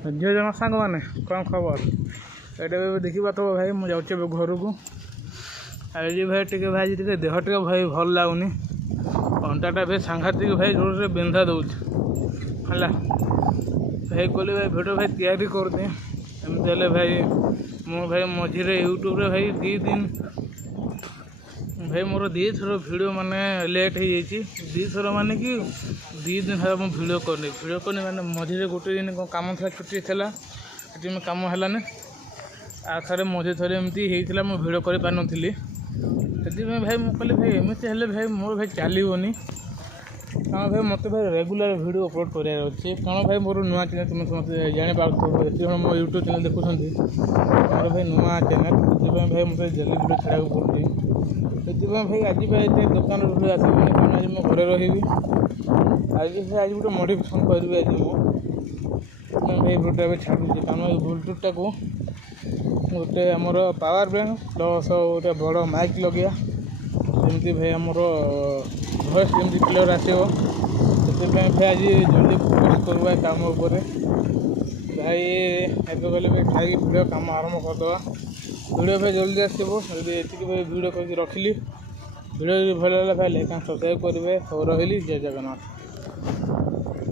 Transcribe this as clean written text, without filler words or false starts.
झील जन सांग मैंने कौन खबर ये देखा तो भाई मुझे घर को आज भाई टे भाई टे देह टे भाई भल लगुनि अंटाटा भाई सांघातिक भाई जोर से बिंधा दौर है भाई कहली भाई भिडियो भाई तैयारी करदे एमती भाई मो भाई मझे यूट्यूब रे भाई 2 दिन भाई मोर 2 थर भिडियो माने लेट हो जाइए 2 थर माने कि 2 दिन है मुझे भिडियो करनी माने मझे गोटे दिन कौन कम था छुट्टी थी छुट्टी में कम है आखिर मझे थे एमती होता मुझे भिडियो कर पार नी से भाई मुझे कहली भाई एमती हेल्ले भाई मोर भाई चलनी कारण भाई मत भाई रेगुलर वीडियो अपलोड करार अच्छे कारण भाई मोर नुआ चैनल तुम समझते जापार ये मो यूट्यूब चैनल देखुं मोर भाई नुआ चैनल से भाई मतलब डेली वीडियो छाड़ा पड़े से भाई आज भाई दुकान आसबी कारण आज मैं घरे रही आज गोटे मॉडिफिकेशन करी आज भाई वीडियो छाड़ुची कारण ब्लूटूथ को गोटे आमर पावर बैंक प्लस गोटे बड़ माइक लगे जमी भाई आमर भॉइस जमी क्लियर आसो से भाई आज जल्दी फोकस करवा काम उपर भाई एवं गले भाई खाई वीडियो काम आरम्भ करदे वीडियो भाई जल्दी आसो ये भाई वीडियो कर रखिली वीडियो भल लगा भाई लाइक एंड सब्सक्राइब करेंगे और रही जय जगन्नाथ।